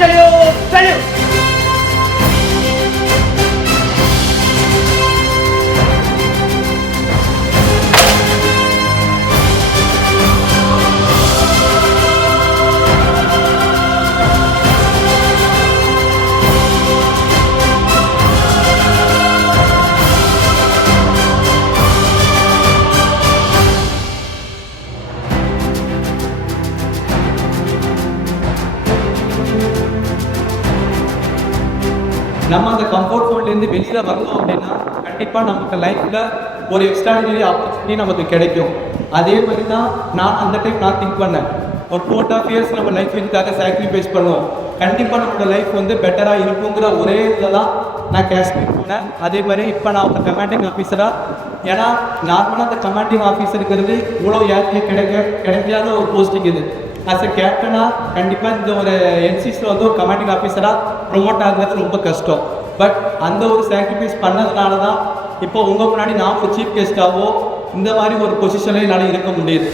Salute! நம்ம அந்த comfort ஜோன்லேருந்து வெளியில் வரணும் அப்படின்னா கண்டிப்பாக நமக்கு லைஃப்பில் ஒரு எக்ஸ்ட்ராடினரி ஆப்பர்ச்சுனிட்டி நமக்கு கிடைக்கும். அதே மாதிரி தான் நான் அந்த டைம் நான் திங்க் பண்ணேன். ஒரு 2.5 years நம்ம லைஃப் இதுக்காக சாக்ரிஃபைஸ் பண்ணுவோம், கண்டிப்பாக நம்மளோட லைஃப் வந்து பெட்டராக இருக்குங்கிற ஒரே இதில் தான் நான் காஷ்மீர் போனேன். அதே மாதிரி இப்போ நான் ஒரு கமாண்டிங் ஆஃபீஸராக, ஏன்னா நார்மலாக அந்த கமாண்டிங் ஆஃபீஸருங்கிறது இவ்வளோ யாருக்கே கிடைக்காத ஒரு போஸ்டிங் இது. ஆஸ் எ கேப்டனாக கண்டிப்பாக இந்த ஒரு என்சிசியில் வந்து ஒரு கமாண்டிங் ஆஃபீஸராக ப்ரொமோட் ஆகுறது ரொம்ப கஷ்டம். பட் அந்த ஒரு சாக்ரிஃபைஸ் பண்ணதுனால தான் இப்போ உங்கள் முன்னாடி நான் ஒரு சீஃப் கெஸ்ட்டாகவோ இந்த மாதிரி ஒரு பொசிஷனில் என்னால் இருக்க முடியுது.